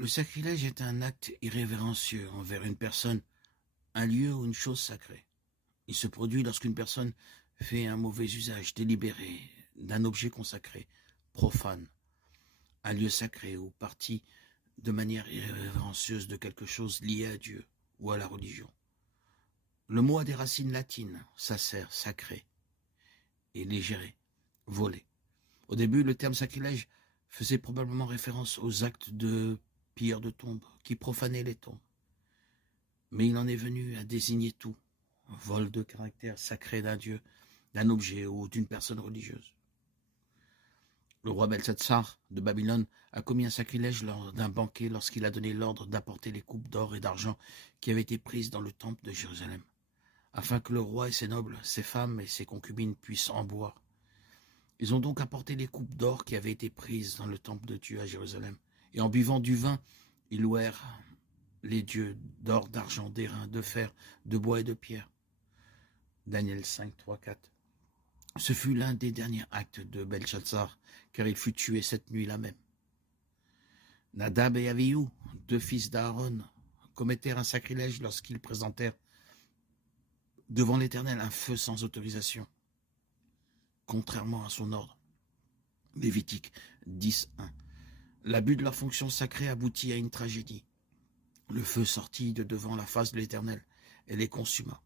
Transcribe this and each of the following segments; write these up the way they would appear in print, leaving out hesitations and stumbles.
Le sacrilège est un acte irrévérencieux envers une personne, un lieu ou une chose sacrée. Il se produit lorsqu'une personne fait un mauvais usage délibéré d'un objet consacré, profane, un lieu sacré ou partie de manière irrévérencieuse de quelque chose lié à Dieu ou à la religion. Le mot a des racines latines, sacer, sacré, et légérer, voler. Au début, le terme sacrilège faisait probablement référence aux actes de pilleurs de tombes qui profanaient les tombes. Mais il en est venu à désigner tout, vol de caractère sacré d'un dieu, d'un objet ou d'une personne religieuse. Le roi Belshazzar de Babylone a commis un sacrilège lors d'un banquet lorsqu'il a donné l'ordre d'apporter les coupes d'or et d'argent qui avaient été prises dans le temple de Jérusalem, afin que le roi et ses nobles, ses femmes et ses concubines puissent en boire. Ils ont donc apporté les coupes d'or qui avaient été prises dans le temple de Dieu à Jérusalem, et en buvant du vin, ils louèrent les dieux d'or, d'argent, d'airain, de fer, de bois et de pierre. Daniel 5, 3, 4. Ce fut l'un des derniers actes de Belshazzar, car il fut tué cette nuit-là même. Nadab et Abihu, deux fils d'Aaron, commettèrent un sacrilège lorsqu'ils présentèrent devant l'Éternel un feu sans autorisation, contrairement à son ordre. Lévitique 10, 1. L'abus de leur fonction sacrée aboutit à une tragédie. Le feu sortit de devant la face de l'Éternel et les consuma,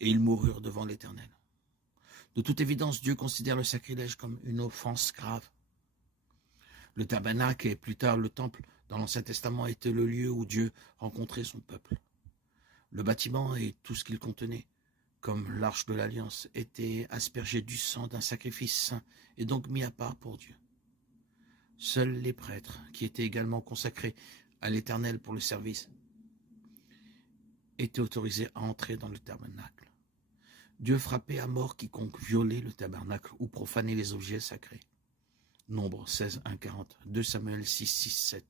et ils moururent devant l'Éternel. De toute évidence, Dieu considère le sacrilège comme une offense grave. Le tabernacle et plus tard le temple dans l'Ancien Testament étaient le lieu où Dieu rencontrait son peuple. Le bâtiment et tout ce qu'il contenait, comme l'arche de l'Alliance, étaient aspergés du sang d'un sacrifice saint et donc mis à part pour Dieu. Seuls les prêtres, qui étaient également consacrés à l'Éternel pour le service, étaient autorisés à entrer dans le tabernacle. Dieu frappait à mort quiconque violait le tabernacle ou profanait les objets sacrés. Nombre 16, 1, 40, 2 Samuel 6, 6, 7.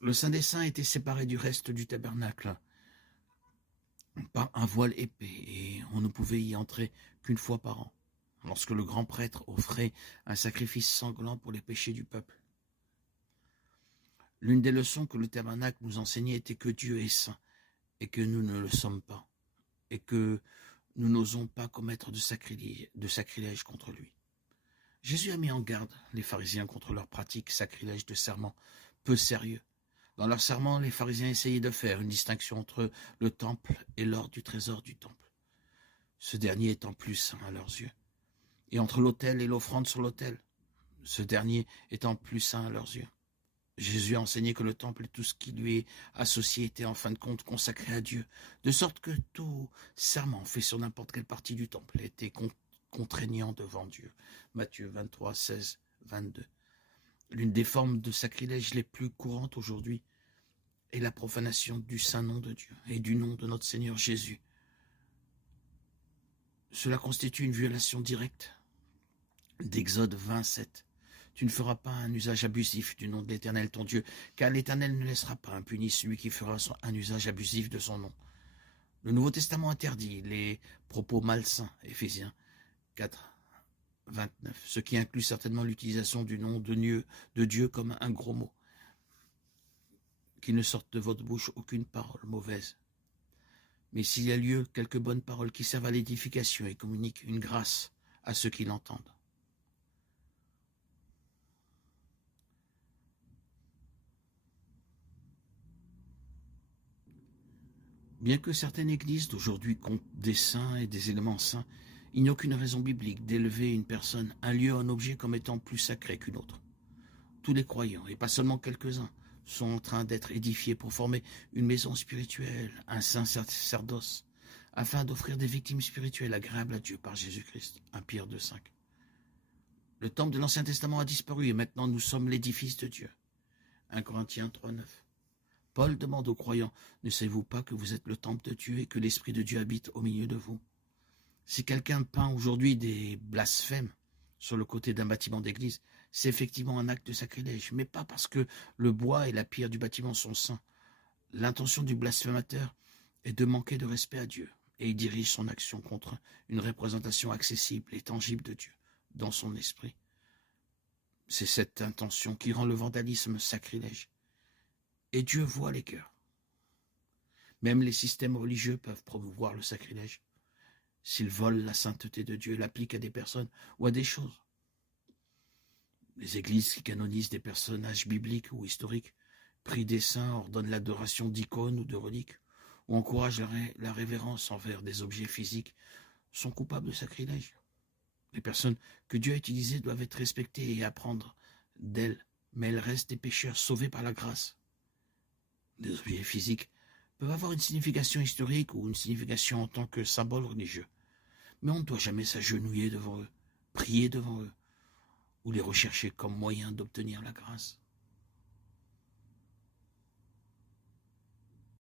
Le Saint des Saints était séparé du reste du tabernacle par un voile épais et on ne pouvait y entrer qu'une fois par an, lorsque le grand prêtre offrait un sacrifice sanglant pour les péchés du peuple. L'une des leçons que le tabernacle nous enseignait était que Dieu est saint et que nous ne le sommes pas, et que nous n'osons pas commettre de sacrilège contre lui. Jésus a mis en garde les pharisiens contre leur pratique sacrilège de serment peu sérieux. Dans leur serment, les pharisiens essayaient de faire une distinction entre le temple et l'or du trésor du temple, ce dernier étant plus saint à leurs yeux, et entre l'autel et l'offrande sur l'autel, ce dernier étant plus saint à leurs yeux. Jésus a enseigné que le temple et tout ce qui lui est associé était en fin de compte consacré à Dieu, de sorte que tout serment fait sur n'importe quelle partie du temple était contraignant devant Dieu. Matthieu 23, 16, 22. L'une des formes de sacrilège les plus courantes aujourd'hui est la profanation du saint nom de Dieu et du nom de notre Seigneur Jésus. Cela constitue une violation directe d'Exode 27. Tu ne feras pas un usage abusif du nom de l'Éternel ton Dieu, car l'Éternel ne laissera pas impuni celui qui fera un usage abusif de son nom. Le Nouveau Testament interdit les propos malsains, Éphésiens 4, 29, ce qui inclut certainement l'utilisation du nom de Dieu comme un gros mot. Qu'il ne sorte de votre bouche aucune parole mauvaise. Mais s'il y a lieu, quelques bonnes paroles qui servent à l'édification et communiquent une grâce à ceux qui l'entendent. Bien que certaines églises d'aujourd'hui comptent des saints et des éléments saints, il n'y a aucune raison biblique d'élever une personne, un lieu, un objet comme étant plus sacré qu'une autre. Tous les croyants, et pas seulement quelques-uns, sont en train d'être édifiés pour former une maison spirituelle, un saint sacerdoce, afin d'offrir des victimes spirituelles agréables à Dieu par Jésus-Christ. 1 Pierre 2, 5. Le temple de l'Ancien Testament a disparu et maintenant nous sommes l'édifice de Dieu. 1 Corinthiens 3, 9. Paul demande aux croyants, ne savez-vous pas que vous êtes le temple de Dieu et que l'Esprit de Dieu habite au milieu de vous? Si quelqu'un peint aujourd'hui des blasphèmes sur le côté d'un bâtiment d'église, c'est effectivement un acte de sacrilège, mais pas parce que le bois et la pierre du bâtiment sont saints. L'intention du blasphémateur est de manquer de respect à Dieu, et il dirige son action contre une représentation accessible et tangible de Dieu dans son esprit. C'est cette intention qui rend le vandalisme sacrilège. Et Dieu voit les cœurs. Même les systèmes religieux peuvent promouvoir le sacrilège s'ils volent la sainteté de Dieu et l'appliquent à des personnes ou à des choses. Les églises qui canonisent des personnages bibliques ou historiques, prient des saints, ordonnent l'adoration d'icônes ou de reliques, ou encouragent la révérence envers des objets physiques, sont coupables de sacrilège. Les personnes que Dieu a utilisées doivent être respectées et apprendre d'elles, mais elles restent des pécheurs sauvés par la grâce. Des objets physiques peuvent avoir une signification historique ou une signification en tant que symbole religieux, mais on ne doit jamais s'agenouiller devant eux, prier devant eux, ou les rechercher comme moyen d'obtenir la grâce.